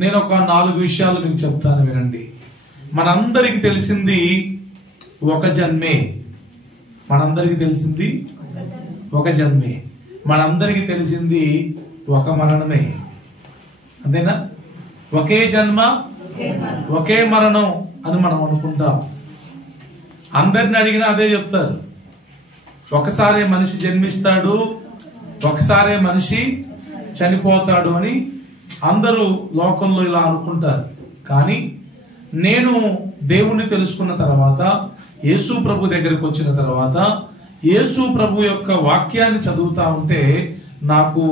నేను ఒక 4 విషయాలు మీకు చెప్తాను, వినండి. మనందరికి తెలిసింది ఒక జన్మే. మనందరికి తెలిసింది ఒక జన్మే. మనందరికి తెలిసింది ఒక మరణమే. అంతేనా? ఒకే జన్మ ఒకే మరణం అని మనం అనుకుంటాం. అందరిని అడిగినా అదే చెప్తారు. ఒకసారే మనిషి జన్మిస్తాడు, ఒకసారే మనిషి చనిపోతాడు అని అందరూ లోకంలో ఇలా అనుకుంటారు. కానీ నేను దేవుణ్ణి తెలుసుకున్న తర్వాత, యేసు ప్రభు దగ్గరికి వచ్చిన తర్వాత, యేసు ప్రభు యొక్క వాక్యాన్ని చదువుతా ఉంటే నాకు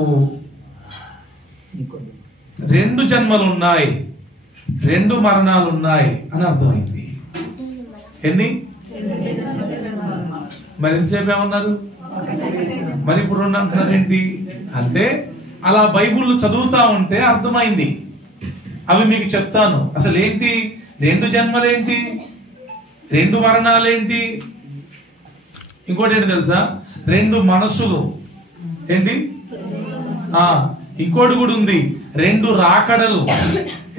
2 జన్మలు ఉన్నాయి, 2 మరణాలు ఉన్నాయి అని అర్థమైంది. ఎన్ని? మరి ఎంతసేపు ఏమన్నారు? మరి ఇప్పుడు 2 అంటున్నారు ఏంటి అంటే, అలా బైబుల్ చదువుతా ఉంటే అర్థమైంది. అవి మీకు చెప్తాను. అసలు ఏంటి 2 జన్మలేంటి, 2 మరణాలేంటి, ఇంకోటి ఏంటి తెలుసా? 2 మనసులు ఏంటి, ఇంకోటి కూడా ఉంది, 2 రాకడలు.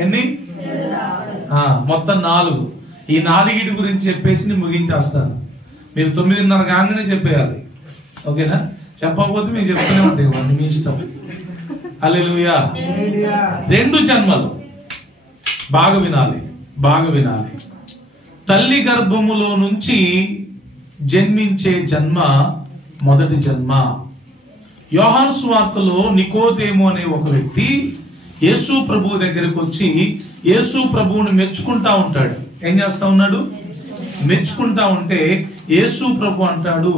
ఎన్ని? మొత్తం 4. ఈ 4 గురించి చెప్పేసి ముగించేస్తాను. మీరు 9:30 కాగానే చెప్పేయాలి, ఓకేనా? చెప్పకపోతే మీకు చెప్తూనే ఉంటాయి, మీ ఇష్టం. హల్లెలూయా. 2 జన్మలు. బాగా వినాలి, బాగా వినాలి. తల్లి గర్భములో నుంచి జన్మించే జన్మ మొదటి జన్మ. యోహాను సువార్తలో నికోదేము అనే ఒక వ్యక్తి యేసు ప్రభు దగ్గరికి వచ్చి యేసు ప్రభువుని మెచ్చుకుంటా ఉంటాడు. ఏం చేస్తా ఉన్నాడు? మెచ్చుకుంటా ఉంటే యేసు ప్రభు అంటాడు,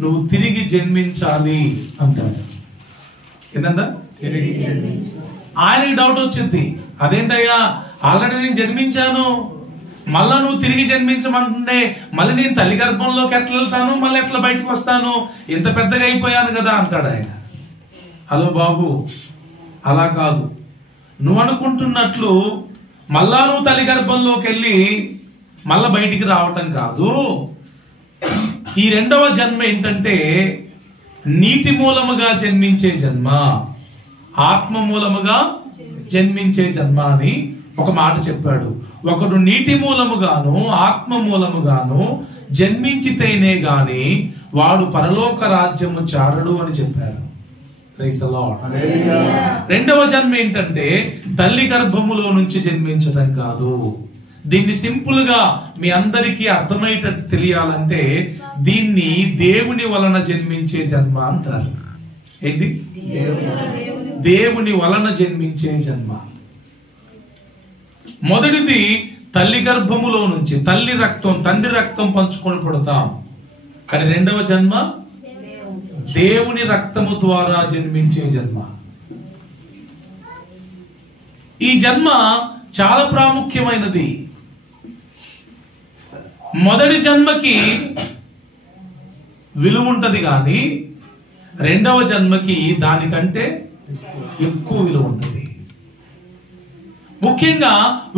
నువ్వు తిరిగి జన్మించాలి అంటాడు. ఏంటంట? ఆయనకి డౌట్ వచ్చింది, అదేంటయ్యా, ఆల్రెడీ నేను జన్మించాను, మళ్ళా నువ్వు తిరిగి జన్మించమంటుంటే మళ్ళీ నేను తల్లి గర్భంలోకి ఎట్లా వెళ్తాను, మళ్ళీ ఎట్లా బయటకు వస్తాను, ఇంత పెద్దగా అయిపోయాను కదా అంటాడు ఆయన. హలో బాబు, అలా కాదు. నువ్వు అనుకుంటున్నట్లు మళ్ళా నువ్వు తల్లి గర్భంలోకి వెళ్ళి మళ్ళా బయటికి రావటం కాదు. ఈ 2వ జన్మ ఏంటంటే నీటి మూలముగా జన్మించే జన్మ, ఆత్మ మూలముగా జన్మించే జన్మ అని ఒక మాట చెప్పాడు. ఒకడు నీటి మూలముగాను ఆత్మ మూలముగాను జన్మించితేనే గాని వాడు పరలోక రాజ్యము చారడు అని చెప్పారు. Praise the lord. 2వ జన్మ ఏంటంటే తల్లి గర్భములో నుంచి జన్మించడం కాదు. దీన్ని సింపుల్ గా మీ అందరికీ అర్థమయ్యేటట్టు తెలియాలంటే దీన్ని దేవుని వలన జన్మించే జన్మ అంటారు. ఏంటి? దేవుని వలన జన్మించే జన్మ. మొదటిది తల్లి గర్భములో నుంచి, తల్లి రక్తం, తండ్రి రక్తం పంచుకొని పుడతాం. కానీ 2వ జన్మ దేవుని రక్తము ద్వారా జన్మించే జన్మ. ఈ జన్మ చాలా ప్రాముఖ్యమైనది. మొదటి జన్మకి విలువ ఉంటది కానీ 2వ జన్మకి దానికంటే ఎక్కువ విలువ ఉంటుంది. ముఖ్యంగా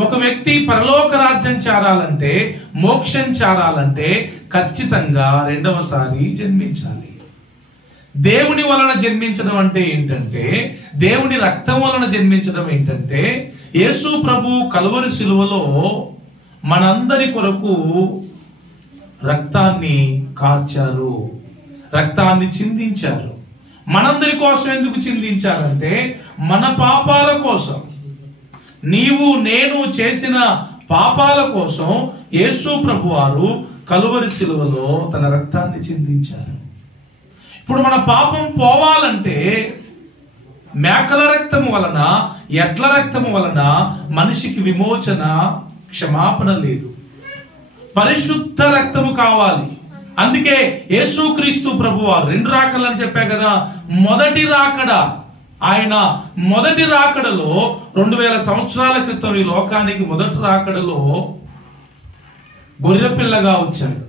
ఒక వ్యక్తి పరలోక రాజ్యం చేరాలంటే, మోక్షం చేరాలంటే ఖచ్చితంగా 2వసారి జన్మించాలి. దేవుని వలన జన్మించడం అంటే ఏంటంటే, దేవుని రక్తం వలన జన్మించడం ఏంటంటే, యేసు ప్రభు కలువరి శిలువలో మనందరి కొరకు రక్తాన్ని కార్చారు, రక్తాన్ని చిందించారు. మనందరి కోసం ఎందుకు చిందించారంటే మన పాపాల కోసం, నీవు నేను చేసిన పాపాల కోసం యేసు ప్రభు వారు కలువరి శిలువలో తన రక్తాన్ని చిందించారు. ఇప్పుడు మన పాపం పోవాలంటే మేకల రక్తము వలన, ఎడ్ల రక్తము వలన మనిషికి విమోచన, క్షమాపణ లేదు. పరిశుద్ధ రక్తము కావాలి. అందుకే యేసుక్రీస్తు ప్రభువారు 2 రాకడలు అని చెప్పా కదా. మొదటి రాకడ, ఆయన మొదటి రాకడలో 2000 సంవత్సరాల క్రితం ఈ లోకానికి మొదటి రాకడలో గొర్రె పిల్లగా వచ్చాడు.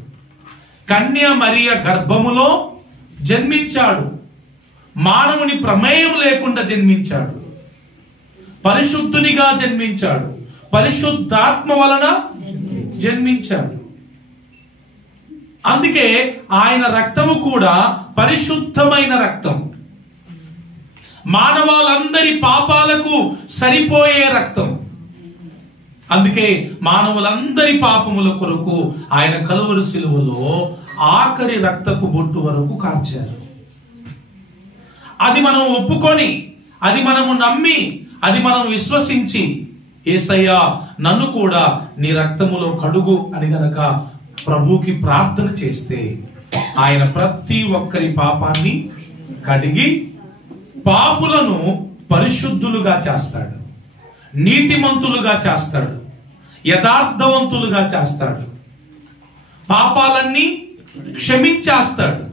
కన్య మరియ గర్భములో జన్మించాడు. మానవుని ప్రమేయం లేకుండా జన్మించాడు. పరిశుద్ధునిగా జన్మించాడు. పరిశుద్ధాత్మ వలన జన్మించాడు. అందుకే ఆయన రక్తము కూడా పరిశుద్ధమైన రక్తం, మానవాళ్ళందరి పాపాలకు సరిపోయే రక్తం. అందుకే మానవులందరి పాపముల కొరకు ఆయన కలువరి శిలువలో ఆఖరి రక్తపు బొట్టు వరకు కార్చారు. అది మనం ఒప్పుకొని, అది మనము నమ్మి, అది మనం విశ్వసించి, యేసయ్యా నన్ను కూడా నీ రక్తములో కడుగు అని గనక ప్రభుకి ప్రార్థన చేస్తే ఆయన ప్రతి ఒక్కరి పాపాన్ని కడిగి పాపులను పరిశుద్ధులుగా చేస్తాడు, నీతిమంతులుగా చేస్తాడు, యథార్థవంతులుగా చేస్తాడు, పాపాలన్నీ క్షమించేస్తాడు.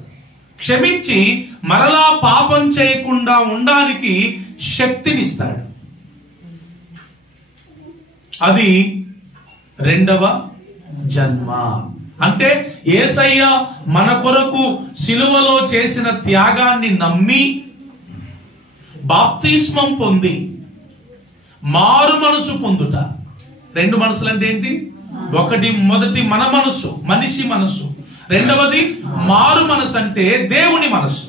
క్షమించి మరలా పాపం చేయకుండా ఉండడానికి శక్తినిస్తాడు. అది రెండవ జన్మ. అంటే యేసయ్య మన కొరకు సిలువలో చేసిన త్యాగాన్ని నమ్మి బాప్తిస్మం పొంది మారు మనసు పొందుట. రెండు మనసులు అంటే ఏంటి? మొదటి మన మనసు, మనిషి మనసు. రెండవది మారు మనసు అంటే దేవుని మనసు.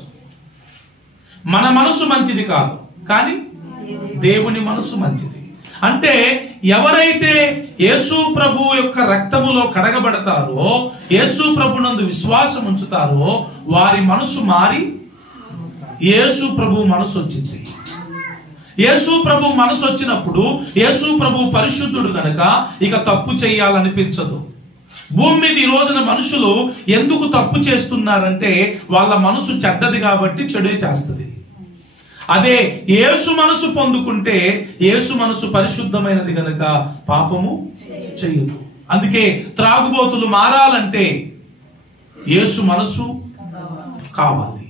మన మనసు మంచిది కాదు, కానీ దేవుని మనసు మంచిది. అంటే ఎవరైతే యేసు ప్రభు యొక్క రక్తములో కడగబడతారో, యేసు ప్రభునందు విశ్వాసం ఉంచుతారో వారి మనసు మారి యేసు ప్రభు మనసు వచ్చింది. యేసు ప్రభు మనసు వచ్చినప్పుడు యేసు ప్రభు పరిశుద్ధుడు గనక ఇక తప్పు చేయాలనిపించదు. భూమి మీద ఈ రోజున మనుషులు ఎందుకు తప్పు చేస్తున్నారంటే వాళ్ళ మనసు చెడ్డది కాబట్టి చెడే చేస్తుంది. అదే యేసు మనసు పొందుకుంటే యేసు మనసు పరిశుద్ధమైనది గనక పాపము చేయదు. అందుకే త్రాగుబోతులు మారాలంటే యేసు మనసు కావాలి.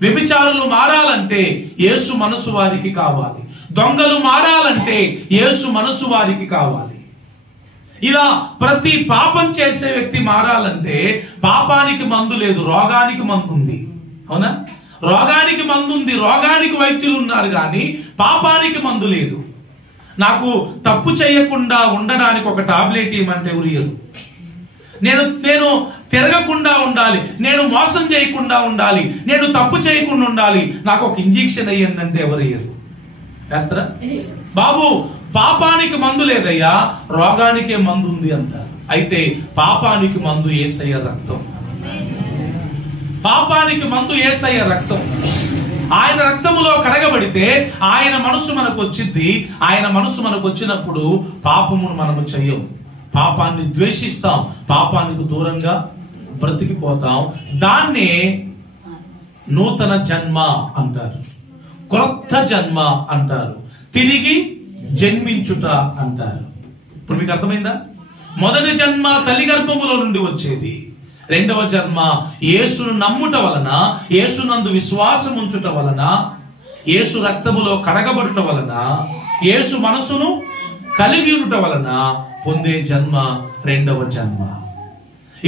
వ్యభిచారులు మారాలంటే యేసు మనసు వారికి కావాలి. దొంగలు మారాలంటే యేసు మనసు వారికి కావాలి. ఇలా ప్రతి పాపం చేసే వ్యక్తి మారాలంటే పాపానికి మందు లేదు, రోగానికి మందు ఉంది. అవునా? రోగానికి మందు ఉంది, రోగానికి వైద్యులు ఉన్నారు, కానీ పాపానికి మందు లేదు. నాకు తప్పు చేయకుండా ఉండడానికి ఒక టాబ్లెట్ ఇవ్వమంటే ఉరియలు. నేను తిరగకుండా ఉండాలి, నేను మోసం చేయకుండా ఉండాలి, నేను తప్పు చేయకుండా ఉండాలి, నాకు ఒక ఇంజెక్షన్ అయ్యండి అంటే ఎవరయ్యారు? వేస్తారా? బాబు పాపానికి మందు లేదయ్యా, రోగానికే మందు ఉంది అంటారు. అయితే పాపానికి మందు యేసయ్య రక్తం. పాపానికి మందు యేసయ్య రక్తం. ఆయన రక్తములో కడగబడితే ఆయన మనసు మనకు వచ్చింది. ఆయన మనసు మనకు వచ్చినప్పుడు పాపమును మనము చెయ్యం, పాపాన్ని ద్వేషిస్తాం, పాపానికి దూరంగా బ్రతికిపోతాం. దాన్నే నూతన జన్మ అంటారు, క్రొత్త జన్మ అంటారు, తిరిగి జన్మించుట అంటారు. ఇప్పుడు మీకు అర్థమైందా? మొదటి జన్మ తల్లి గర్భములో నుండి వచ్చేది. రెండవ జన్మ యేసును నమ్ముట వలన, యేసునందు విశ్వాసం ఉంచుట వలన, యేసు రక్తములో కడగబడుట వలన, యేసు మనసును కలిగి ఉండుట వలన పొందే జన్మ రెండవ జన్మ.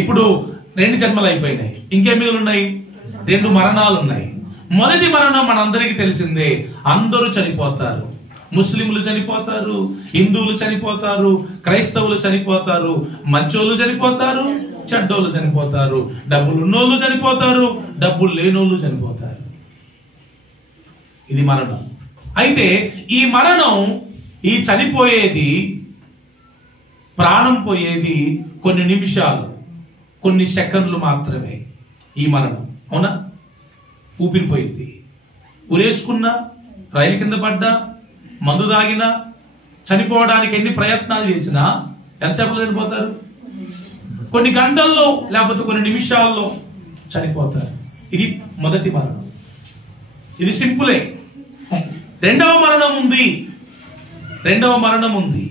ఇప్పుడు 2 జన్మలు అయిపోయినాయి. ఇంకేం మిగులున్నాయి? 2 మరణాలు ఉన్నాయి. మొదటి మరణం మనందరికీ తెలిసిందే. అందరూ చనిపోతారు. ముస్లింలు చనిపోతారు, హిందువులు చనిపోతారు, క్రైస్తవులు చనిపోతారు, మంచోళ్ళు చనిపోతారు, చెడ్డోళ్ళు చనిపోతారు, డబ్బులు ఉన్నోళ్ళు చనిపోతారు, డబ్బులు లేనోళ్ళు చనిపోతారు. ఇది మరణం. అయితే ఈ మరణం, ఈ చనిపోయేది, ప్రాణం పోయేది కొన్ని నిమిషాలు, కొన్ని సెకండ్లు మాత్రమే. ఈ మరణం, అవునా? ఊపిరిపోయింది, ఉరేసుకున్నా, రైలు కింద పడ్డా, మందు తాగినా, చనిపోవడానికి ఎన్ని ప్రయత్నాలు చేసినా ఎంతసేపట్లో చనిపోతారు? కొన్ని గంటల్లో లేకపోతే కొన్ని నిమిషాల్లో చనిపోతారు. ఇది మొదటి మరణం. ఇది సింపులే. రెండవ మరణం ఉంది.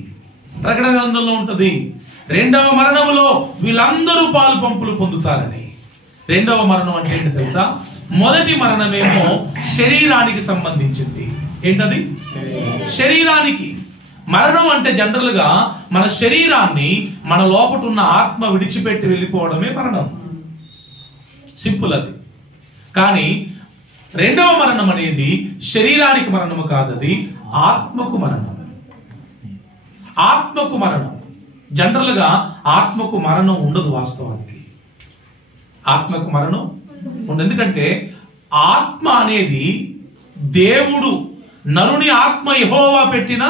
ప్రకటన గ్రంథంలో ఉంటది. రెండవ మరణములో వీళ్ళందరూ పాలు పంపులు పొందుతారని. రెండవ మరణం అంటే ఏంటి తెలుసా? మొదటి మరణమేమో శరీరానికి సంబంధించింది. ఏంటది? శరీరానికి. మరణం అంటే జనరల్ గా మన శరీరాన్ని, మన లోపట ఉన్న ఆత్మ విడిచిపెట్టి వెళ్ళిపోవడమే మరణం. సింపుల్ అది. కానీ రెండవ మరణం అనేది శరీరానికి మరణము కాదది, ఆత్మకు మరణం. ఆత్మకు మరణం. జనరల్ గా ఆత్మకు మరణం ఉండదు. వాస్తవానికి ఆత్మకు మరణం ఉండదు. ఎందుకంటే ఆత్మ అనేది దేవుడు నరుని ఆత్మ యెహోవా పెట్టిన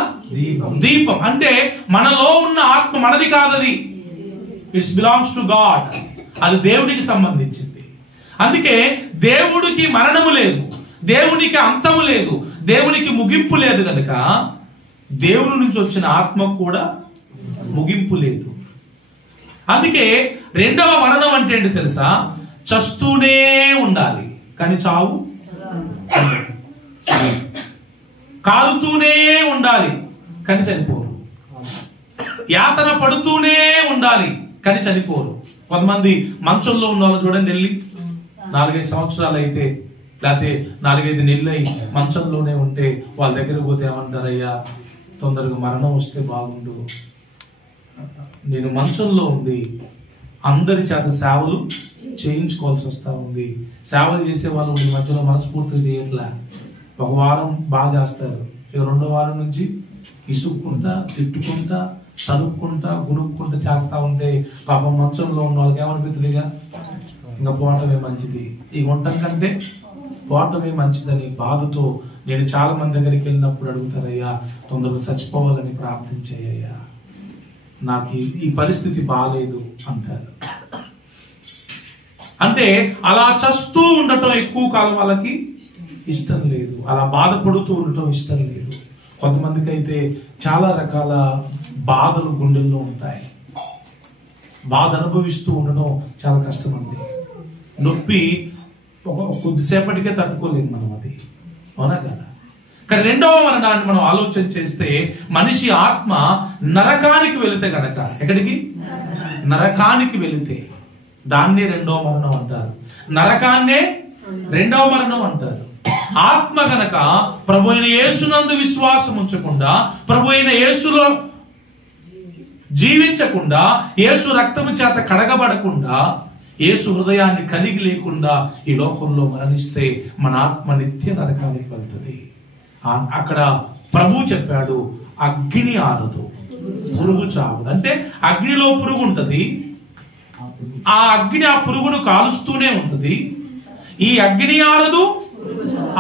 దీపం. అంటే మనలో ఉన్న ఆత్మ మనది కాదది, ఇట్స్ బిలాంగ్స్ టు గాడ్. అది దేవునికి సంబంధించింది. అందుకే దేవుడికి మరణము లేదు, దేవునికి అంతము లేదు, దేవునికి ముగింపు లేదు కనుక దేవుని నుంచి వచ్చిన ఆత్మకు కూడా ముగింపు లేదు. అందుకే రెండవ మరణం అంటే ఏంటి తెలుసా? చస్తూనే ఉండాలి కానీ చావు, కాలుతూనే ఉండాలి కానీ చనిపోరు, యాతన పడుతూనే ఉండాలి కానీ చనిపోరు. కొంతమంది మంచంలో ఉన్న వాళ్ళు చూడండి, వెళ్ళి 4-5 సంవత్సరాలు అయితే లేకపోతే 4-5 నెలలు అయి మంచంలోనే ఉంటే వాళ్ళ దగ్గర పోతే ఏమంటారయ్యా, తొందరగా మరణం వస్తే బాగుండు, నేను మంచంలో ఉంది అందరి చేత సేవలు చేయించుకోవాల్సి వస్తా ఉంది, సేవలు చేసే వాళ్ళు ఈ మధ్యలో మనస్ఫూర్తిగా చేయట్లా, ఒక వారం బాగా చేస్తారు, ఇక 2వ వారం నుంచి ఇసుక్కుంటా తిట్టుకుంటా చదువుకుంటా గునుక్కుంటా చేస్తా ఉంటే పాపం మంచంలో ఉన్న వాళ్ళకి ఏమనిపిస్తుందిగా, ఇంకా పోవటమే మంచిది, ఈ ఉండటం కంటే పోవటమే మంచిదని బాధతో నేను చాలా మంది దగ్గరికి వెళ్ళినప్పుడు అడుగుతారయ్యా, తొందరగా చచ్చిపోవాలని ప్రార్థించేయ్యా, నాకు ఈ పరిస్థితి బాగాలేదు అంటారు. అంటే అలా చస్తూ ఉండటం ఎక్కువ కాలం వాళ్ళకి ఇష్టం లేదు, అలా బాధపడుతూ ఉండటం ఇష్టం లేదు. కొంతమందికి అయితే చాలా రకాల బాధలు గుండెల్లో ఉంటాయి, బాధ అనుభవిస్తూ ఉండడం చాలా కష్టం అండి. నొప్పి కొద్దిసేపటికే తట్టుకోలేము మనం, అది అవునా కదా. కానీ రెండవ మరణాన్ని మనం ఆలోచన చేస్తే మనిషి ఆత్మ నరకానికి వెళితే గనక, ఎక్కడికి? నరకానికి వెళితే దాన్నే రెండవ మరణం అంటారు, నరకాన్నే రెండవ మరణం అంటారు. ఆత్మ గనక ప్రభు అయిన యేసునందు విశ్వాసం ఉంచకుండా, ప్రభు అయిన యేసులో జీవించకుండా, యేసు రక్తము చేత కడగబడకుండా, యేసు హృదయాన్ని కలిగి లేకుండా ఈ లోకంలో మరణిస్తే మన ఆత్మ నిత్య నరకానికి వెళ్తుంది. అక్కడ ప్రభు చెప్పాడు, అగ్ని ఆరదు పురుగు చావదు. అంటే అగ్నిలో పురుగు ఉంటది, ఆ అగ్ని ఆ పురుగును కాలుస్తూనే ఉంటది, ఈ అగ్ని ఆరదు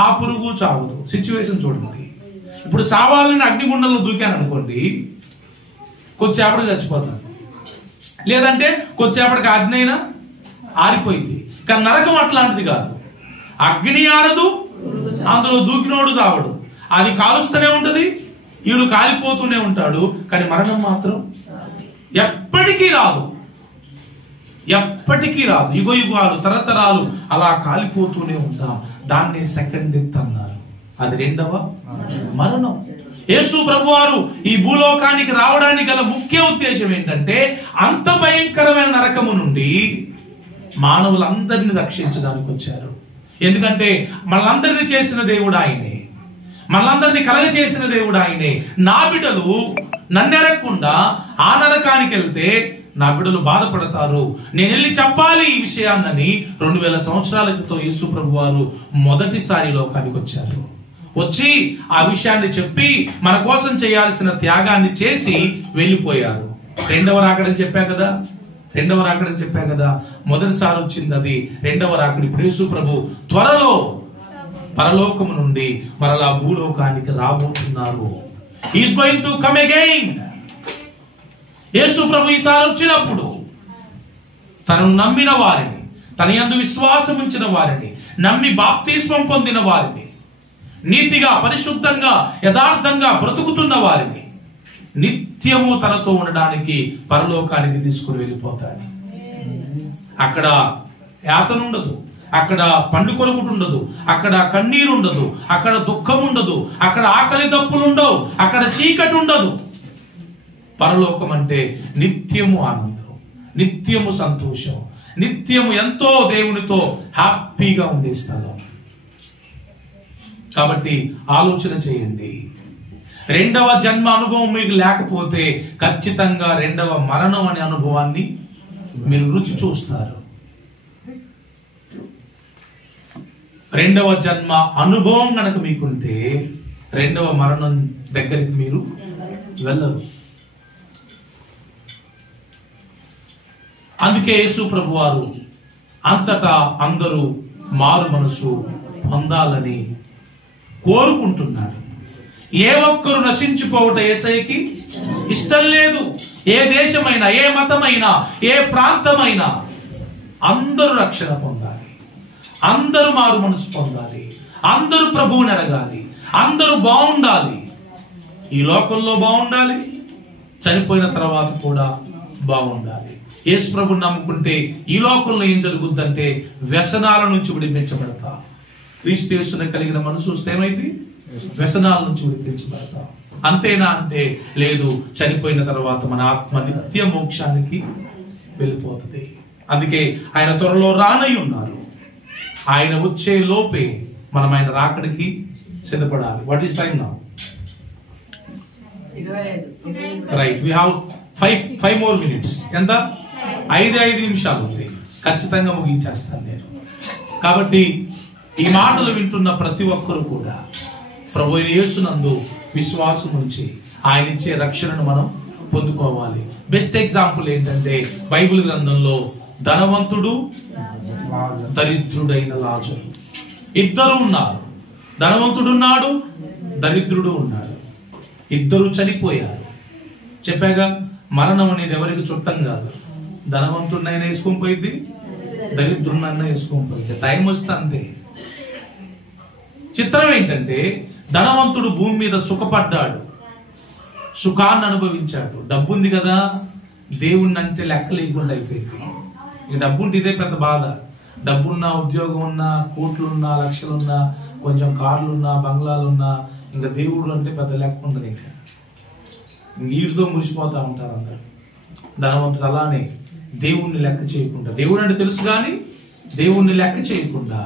ఆ పురుగు చావదు. సిచ్యువేషన్ చూడండి, ఇప్పుడు చావాలని అగ్నిగుండంలో దూకాను అనుకోండి, కొద్దిసేపటికి చచ్చిపోతాను, లేదంటే కొద్దిసేపటికి అగ్ని అయినా ఆరిపోయింది. కానీ నరకం అట్లాంటిది కాదు, అగ్ని ఆరదు, అందులో దూకినోడు చావడు, అది కాలుస్తూనే ఉంటది, ఈడు కాలిపోతూనే ఉంటాడు, కానీ మరణం మాత్రం ఎప్పటికీ రాదు, ఎప్పటికీ రాదు. యుగ యుగాలు తరతరాలు అలా కాలిపోతూనే ఉంటాం. దాన్ని సెకండ్ డెత్ అన్నారు, అది రెండవ మరణం. యేసు ప్రభువారు ఈ భూలోకానికి రావడానికి గల ముఖ్య ఉద్దేశం ఏంటంటే, అంత భయంకరమైన నరకము నుండి మానవులందరినీ రక్షించడానికి వచ్చారు. ఎందుకంటే మనలందరినీ చేసిన దేవుడు ఆయనే, మనలందరినీ కలగ చేసిన దేవుడు ఆయనే. నా బిడ్డలు నన్నెరగకుండా ఆ నరకానికి వెళ్తే నా బిడ్డలు బాధపడతారు, నేను వెళ్ళి చెప్పాలి ఈ విషయాన్ని. 2000 సంవత్సరాల క్రితం యేసు ప్రభు వారు మొదటిసారి లోకానికి వచ్చారు. వచ్చి ఆ విషయాన్ని చెప్పి మన కోసం చేయాల్సిన త్యాగాన్ని చేసి వెళ్ళిపోయారు. రెండవ రాకడని చెప్పా కదా, రెండవ రాకడని చెప్పా కదా. మొదటిసారి వచ్చింది అది, రెండవ రాకడ. ఇప్పుడు యేసు ప్రభు త్వరలో పరలోకము నుండి మరలా భూలోకానికి రాబోతున్నారు. He is going to come again. యేసు ప్రభు ఈసారి వచ్చినప్పుడు తనను నమ్మిన వారిని, తన యందు విశ్వాసం ఉంచిన వారిని, నమ్మి బాప్తిస్మం పొందిన వారిని, నీతిగా పరిశుద్ధంగా యథార్థంగా బ్రతుకుతున్న వారిని నిత్యము తనతో ఉండడానికి పరలోకానికి తీసుకుని వెళ్ళిపోతాడు. అక్కడ యాతన ఉండదు, అక్కడ పండు కొరుకుడు ఉండదు, అక్కడ కన్నీరు ఉండదు, అక్కడ దుఃఖం ఉండదు, అక్కడ ఆకలి దప్పులు ఉండవు, అక్కడ చీకటి ఉండదు. పరలోకం అంటే నిత్యము ఆనందం, నిత్యము సంతోషం, నిత్యము ఎంతో దేవునితో హ్యాపీగా ఉండే స్థలం. కాబట్టి ఆలోచన చేయండి, రెండవ జన్మ అనుభవం మీకు లేకపోతే ఖచ్చితంగా రెండవ మరణం అనే అనుభవాన్ని మీరు రుచి చూస్తారు. రెండవ జన్మ అనుభవం కనుక మీకుంటే రెండవ మరణం దగ్గరికి మీరు వెళ్ళరు. అందుకే యేసు ప్రభువారు అంతటా అందరూ మారు మనసు పొందాలని కోరుకుంటున్నారు. ఏ ఒక్కరు నశించుకోవటం యేసయ్యకి ఇష్టం లేదు. ఏ దేశమైనా, ఏ మతమైనా, ఏ ప్రాంతమైనా అందరూ రక్షణ పొందాలి, అందరూ మారు మనసు పొందాలి, అందరూ ప్రభువుని ఎరగాలి, అందరూ బాగుండాలి. ఈ లోకంలో బాగుండాలి, చనిపోయిన తర్వాత కూడా బాగుండాలి. యేసు ప్రభుని నమ్ముకుంటే ఈ లోకంలో ఏం జరుగుద్దంటే వ్యసనాల నుంచి విడిపించబడతా. క్రీస్తు యేసుని కలిగిన మనసు వస్తే ఏమైంది? వ్యసనాల నుంచి విడిపించబడతా. అంతేనా అంటే లేదు, చనిపోయిన తర్వాత మన ఆత్మ నిత్య మోక్షానికి వెళ్ళిపోతుంది. అందుకే ఆయన త్వరలో రానై ఉన్నారు. ఆయన వచ్చే లోపే మనం ఆయన రాకడికి సిద్ధపడాలి. What is time now? Right, we have 5 more minutes. ఎంత? 5 నిమిషాలు ఉంది. ఖచ్చితంగా ముగించేస్తాను నేను. కాబట్టి ఈ మాటలు వింటున్న ప్రతి ఒక్కరు కూడా ప్రభు యేసునందు విశ్వాసం ఉంచి ఆయన ఇచ్చే రక్షణను మనం పొందుకోవాలి. బెస్ట్ ఎగ్జాంపుల్ ఏంటంటే బైబిల్ గ్రంథంలో ధనవంతుడు, దరిద్రుడైన లాజరు ఇద్దరు ఉన్నారు. ధనవంతుడు ఉన్నాడు, దరిద్రుడు ఉన్నాడు. ఇద్దరు చనిపోయారు. చెప్పాగా, మరణం అనేది ఎవరికి చుట్టం కాదు. ధనవంతుడినైనా వేసుకొని పోయింది, దరిద్రుడినైనా వేసుకొని పోయింది. టైం వస్తే అంతే. చిత్రం ఏంటంటే ధనవంతుడు భూమి మీద సుఖపడ్డాడు, సుఖాన్ని అనుభవించాడు. డబ్బు ఉంది కదా, దేవుణ్ణి అంటే లెక్క లేకుండా అయిపోయింది. ఈ డబ్బు ఉంటే ఇదే పెద్ద బాధ. డబ్బున్నా, ఉద్యోగం ఉన్నా, కోట్లున్నా, లక్షలున్నా, కొంచెం కార్లున్నా, బంగ్లాలున్నా, ఇంకా దేవుడు అంటే పెద్ద లెక్క ఉండదు. ఇంకా వీటితో మురిసిపోతా ఉంటారు అందరు. ధనవంతుడు అలానే దేవుణ్ణి లెక్క చేయకుండా, దేవుడు అంటే తెలుసు కానీ దేవుణ్ణి లెక్క చేయకుండా,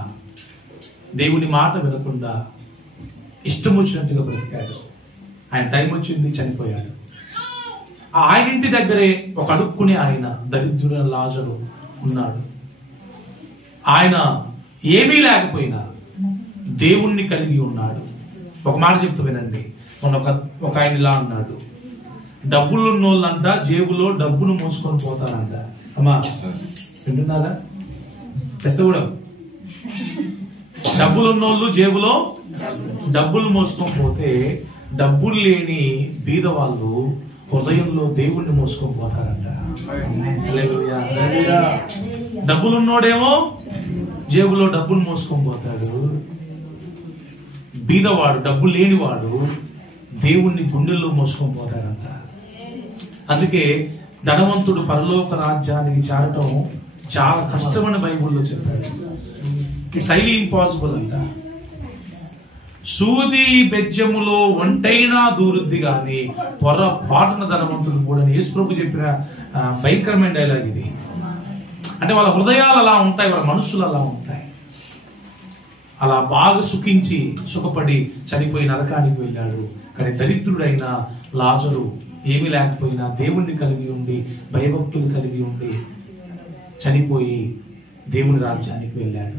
దేవుని మాట వినకుండా ఇష్టం వచ్చినట్టుగా బ్రతికాడు. ఆయన టైం వచ్చింది, చనిపోయాడు. ఆయన ఇంటి దగ్గరే ఒక అడుక్కునే ఆయన దరిద్రుడైన లాజరు ఉన్నాడు. ఆయన ఏమీ లేకపోయినా దేవుణ్ణి కలిగి ఉన్నాడు. ఒక మాట చెప్తూ వినండి. మొన్న ఒక ఆయన ఇలా అన్నాడు, డబ్బులు ఉన్నోళ్ళంట జేబులో డబ్బును మోసుకొని పోతారంట. అమ్మా వింటున్నారా? తెస్త కూడా డబ్బులు ఉన్నోళ్ళు జేబులో డబ్బులు మోసుకొని పోతే, డబ్బులు లేని బీద వాళ్ళు హృదయంలో దేవుణ్ణి మోసుకొని పోతారంట. డబ్బులున్నోడేమో జేబులో డబ్బులు మోసుకొని పోతాడు. బీదవాడు, డబ్బు లేనివాడు దేవుణ్ణి గుండెల్లో మోసుకొని పోతాడంట. అందుకే ధనవంతుడు పరలోక రాజ్యానికి చేరటం చాలా కష్టమని బైబుల్లో చెప్పాడు. ఇట్స్ హైలీ ఇంపాసిబుల్ అంట. సూది బెజ్జములో ఒంటైనా దూరుద్ది గాని పొరపాటున ధనవంతుడు కూడా. యేసు ప్రభు చెప్పిన భయంకరమైన డైలాగ్ ఇది. అంటే వాళ్ళ హృదయాలు అలా ఉంటాయి, వాళ్ళ మనస్సులు అలా ఉంటాయి. అలా బాగా సుఖించి సుఖపడి చనిపోయి నరకానికి వెళ్ళాడు. కానీ దరిద్రుడైన లాజరు ఏమీ లేకపోయినా దేవుణ్ణి కలిగి ఉండి, భయభక్తులు కలిగి ఉండి చనిపోయి దేవుని రాజ్యానికి వెళ్ళాడు.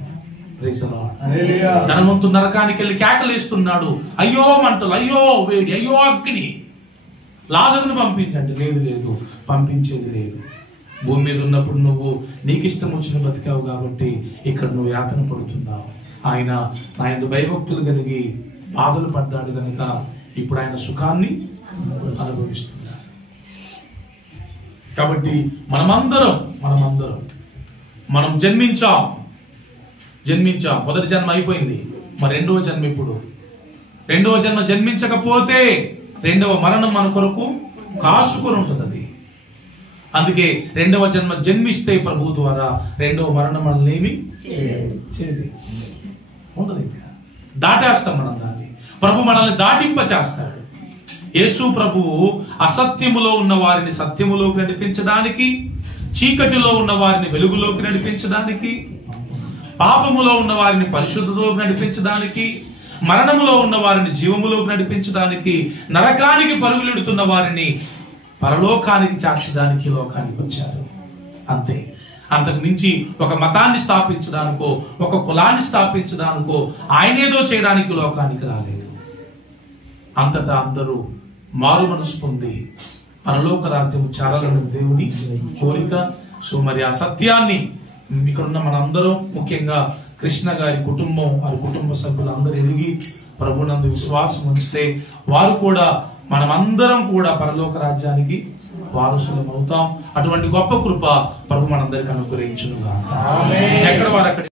ధనవంతుడు నరకానికి వెళ్ళి కేకలేస్తున్నాడు, అయ్యో మంటలు, అయ్యో వేడి, అయ్యో అగ్ని, లాజరును పంపించండి. లేదు లేదు, పంపించేది లేదు. భూమి మీద ఉన్నప్పుడు నువ్వు నీకు ఇష్టం వచ్చిన బతికావు కాబట్టి ఇక్కడ నువ్వు యాతన పడుతున్నావు. ఆయన భయభక్తులు కలిగి బాధలు పడ్డాడు కనుక ఇప్పుడు ఆయన సుఖాన్ని అనుభవిస్తున్నాడు. కాబట్టి మనమందరం మనం జన్మించాం. మొదటి జన్మ అయిపోయింది, మరి రెండవ జన్మ ఇప్పుడు. రెండవ జన్మ జన్మించకపోతే రెండవ మరణం మన కొరకు కాసుకొని ఉంటుంది. అందుకే రెండవ జన్మ జన్మిస్తే ప్రభు ద్వారా రెండవ మరణం మనల్ని ఏమి చేయదు, ఉండదు. ఇంకా దాటేస్తాం మనం దాన్ని. ప్రభు మనల్ని దాటింప చేస్తాడు. యేసు ప్రభువు అసత్యములో ఉన్న వారిని సత్యములోకి నడిపించడానికి, చీకటిలో ఉన్న వారిని వెలుగులోకి నడిపించడానికి, పాపములో ఉన్న వారిని పరిశుద్ధతలోకి నడిపించడానికి, మరణములో ఉన్న వారిని జీవములోకి నడిపించడానికి, నరకానికి పరుగులెడుతున్న వారిని పరలోకానికి చేర్చడానికి లోకానికి వచ్చారు. అంతే. అంతకు మించి ఒక మతాన్ని స్థాపించడానికో, ఒక కులాన్ని స్థాపించడానికో, ఆయనేదో చేయడానికి లోకానికి రాలేదు. అంతటా అందరూ మారు మనసు పొంది పరలోక రాజ్యము చేరాలని దేవుని కోరిక. సో మరి ఆ సత్యాన్ని ఇక్కడున్న మనందరం, ముఖ్యంగా కృష్ణ గారి కుటుంబం, వారి కుటుంబ సభ్యులు అందరూ ఎరిగి ప్రభునందు విశ్వాసం ఉంచితే వారు కూడా మనమందరం కూడా పరలోక రాజ్యానికి వారసులం అవుతాం. అటువంటి గొప్ప కృప ప్రభు మనందరికీ అనుగ్రహించును గాక. ఎక్కడ వారు అక్కడ